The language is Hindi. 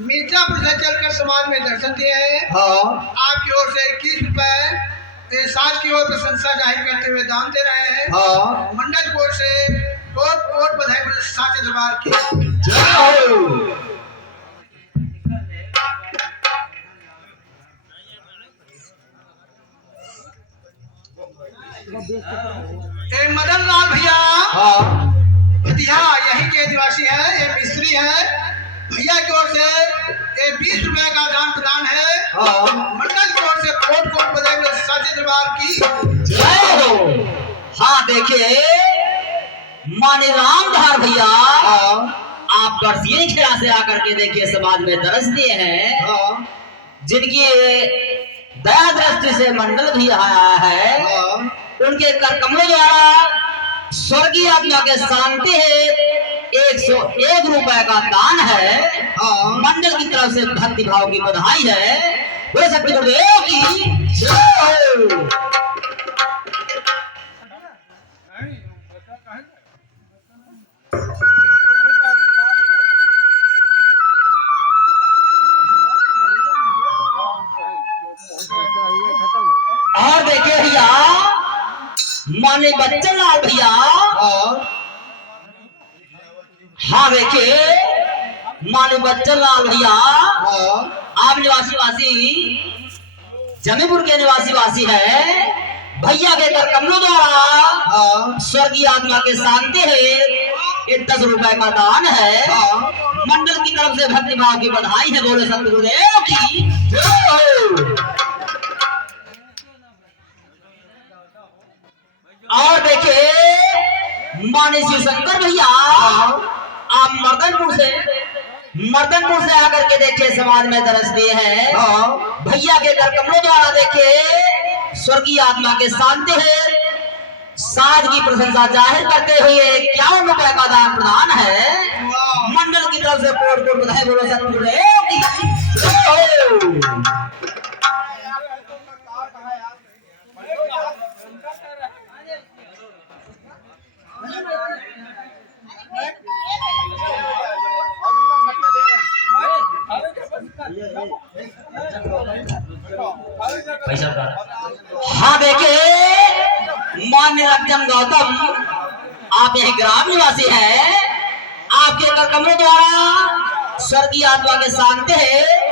मिर्जापुर से चलकर समाज में दर्शन दिए हैं। हाँ। आपकी ओर से 21 रुपए साज की ओर प्रशंसा जाहिर करते हुए दान दे रहे हैं। हाँ। मंडल की ओर से कोट कोट बधाई साचे दरबार की मदन लाल भैया। हाँ। यही के निवासी है, ये मिस्त्री है। भैया की ओर से ये 20 रुपए का दान प्रदान है। हाँ। मंडल की ओर से कोट कोट बधाई साचे दरबार की जय हो। हाँ देखिए माने रामधार भैया, आप बरसिए खेड़ा से आकर के देखिए समाज में दरस दिए हैं। हाँ। जिनकी दया दृष्टि से मंडल भी आया है। हाँ। उनके कर कमलों द्वारा स्वर्गीय आत्मा के शांति है 101 रुपए का दान है। हाँ। मंडल की तरफ से भक्ति भाव की बधाई है। बोले शक्ति गुरुदेव की जय हो। और देखिए भैया माने बच्चन लाल भैया। हाँ देखिए माने बच्चन लाल भैया, आप निवासी जमीपुर के निवासी है। भैया के कर कमलों द्वारा स्वर्गीय आत्मा के शांति है ये 10 रुपए का दान है। मंडल की तरफ से भक्ति भाव की बधाई है। बोले संत गुरुदेव की जय हो। और देखिए माने शिव शंकर भैया, आप मर्दनपुर से आकर के देखिए समाज में दरस दिए हैं। भैया के कर कमलों द्वारा देखिए स्वर्गीय आत्मा के शांति है साज की प्रशंसा जाहिर करते हुए 51 रुपए का दान प्रदान है। मंडल की तरफ से कोट कोट बधाई। बोलो संत गुरुदेव की जय हो। पैसा का हाँ देखे मान्य रंजन गौतम, आप यह ग्राम निवासी है। आपके कर कमरों द्वारा स्वर्गीय आत्मा के शांति है